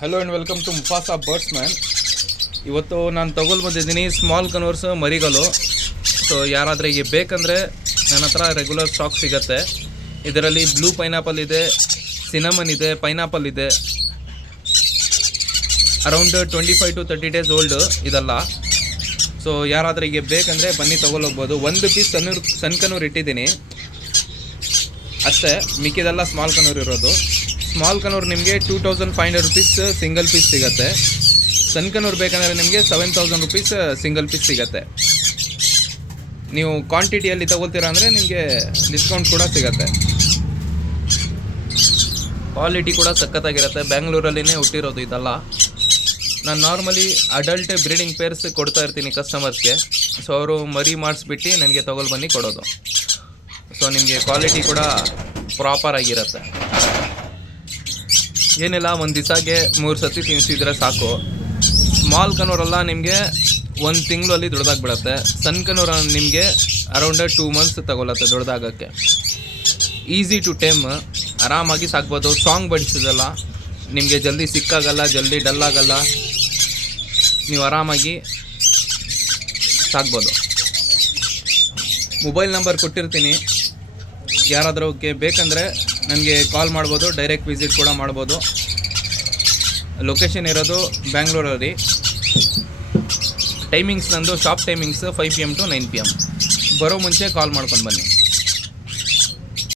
Hello and welcome to Mufasa birds man. ಇವತ್ತು ನಾನು ತಗೊಳ್ಳಿ ಬಂದಿದ್ದೀನಿ ಸ್ಮಾಲ್ ಕನ್ವರ್ಸ್ ಮರಿಗಳು. ಸೊ ಯಾರಾದರೆ ಈಗ ಬೇಕಂದರೆ ನನ್ನ ಹತ್ರ ರೆಗ್ಯುಲರ್ ಸ್ಟಾಕ್ ಸಿಗುತ್ತೆ. ಇದರಲ್ಲಿ ಬ್ಲೂ ಪೈನಾಪಲ್ ಇದೆ, ಸಿನಮನ್ ಇದೆ, ಪೈನಾಪಲ್ ಇದೆ. ಅರೌಂಡ್ 25 to 30 ಡೇಸ್ ಓಲ್ಡು ಇದೆಲ್ಲ. ಸೊ ಯಾರಾದರೆ ಈಗ ಬೇಕಂದರೆ ಬನ್ನಿ ತೊಗೊಳೋಗ್ಬೋದು. ಒಂದು ಪೀಸ್ ಸಣ್ಣ ಕನೂರು ಇಟ್ಟಿದ್ದೀನಿ ಅಷ್ಟೇ, ಮಿಕ್ಕಿದೆಲ್ಲ ಸ್ಮಾಲ್ ಕನೂರು ಇರೋದು. ಸ್ಮಾಲ್ ಕನೂರು ನಿಮಗೆ 2500 rupees ಸಿಂಗಲ್ ಪೀಸ್ ಸಿಗುತ್ತೆ. ಸಣ್ಣ ಕನೂರು ಬೇಕಂದರೆ ನಿಮಗೆ 7000 rupees ಸಿಂಗಲ್ ಪೀಸ್ ಸಿಗುತ್ತೆ. ನೀವು ಕ್ವಾಂಟಿಟಿಯಲ್ಲಿ ತೊಗೊಳ್ತೀರಾ ಅಂದರೆ ನಿಮಗೆ ಡಿಸ್ಕೌಂಟ್ ಕೂಡ ಸಿಗುತ್ತೆ. ಕ್ವಾಲಿಟಿ ಕೂಡ ಸಖತ್ತಾಗಿರುತ್ತೆ. ಬ್ಯಾಂಗ್ಳೂರಲ್ಲಿನೇ ಹುಟ್ಟಿರೋದು ಇದೆಲ್ಲ. ನಾನು ನಾರ್ಮಲಿ ಅಡಲ್ಟ್ ಬ್ರೀಡಿಂಗ್ ಪೇರ್ಸ್ ಕೊಡ್ತಾ ಇರ್ತೀನಿ ಕಸ್ಟಮರ್ಸ್ಗೆ. ಸೊ ಅವರು ಮರಿ ಮಾಡಿಸ್ಬಿಟ್ಟು ನನಗೆ ತೊಗೊಳ್ಳಿ ಬನ್ನಿ ಕೊಡೋದು. ಸೊ ನಿಮಗೆ ಕ್ವಾಲಿಟಿ ಕೂಡ ಪ್ರಾಪರ್ ಆಗಿರುತ್ತೆ. ಏನಿಲ್ಲ, ಒಂದು ದಿವಸಕ್ಕೆ 3 ಸತಿ ತಿನ್ನಿಸಿದ್ರೆ ಸಾಕು. ಸ್ಮಾಲ್ ಕನೂರೆಲ್ಲ ನಿಮಗೆ 1 ತಿಂಗಳಲ್ಲಿ ದೊಡ್ಡದಾಗಿಬಿಡುತ್ತೆ. ಸಣ್ಣ ಕನೂರು ನಿಮಗೆ ಅರೌಂಡ್ 2 months ತಗೊಳತ್ತೆ ದೊಡ್ಡದಾಗೋಕ್ಕೆ. ಈಸಿ ಟು ಟೇಮ್, ಆರಾಮಾಗಿ ಸಾಕ್ಬೋದು. ಸಾಂಗ್ ಬಡಿಸೋದಲ್ಲ, ನಿಮಗೆ ಜಲ್ದಿ ಸಿಕ್ಕಾಗಲ್ಲ, ಜಲ್ದಿ ಡಲ್ ಆಗಲ್ಲ. ನೀವು ಆರಾಮಾಗಿ ಸಾಕ್ಬೋದು. ಮೊಬೈಲ್ ನಂಬರ್ ಕೊಟ್ಟಿರ್ತೀನಿ, ಯಾರಾದರೂ ಬೇಕಂದರೆ ನನಗೆ ಕಾಲ್ ಮಾಡ್ಬೋದು, ಡೈರೆಕ್ಟ್ ವಿಸಿಟ್ ಕೂಡ ಮಾಡ್ಬೋದು. ಲೊಕೇಶನ್ ಇರೋದು ಬ್ಯಾಂಗ್ಳೂರಲ್ಲಿ. ಟೈಮಿಂಗ್ಸ್ ನಂದು shop timings 5 PM to 9 PM. ಬರೋ ಮುಂಚೆ ಕಾಲ್ ಮಾಡ್ಕೊಂಡು ಬನ್ನಿ.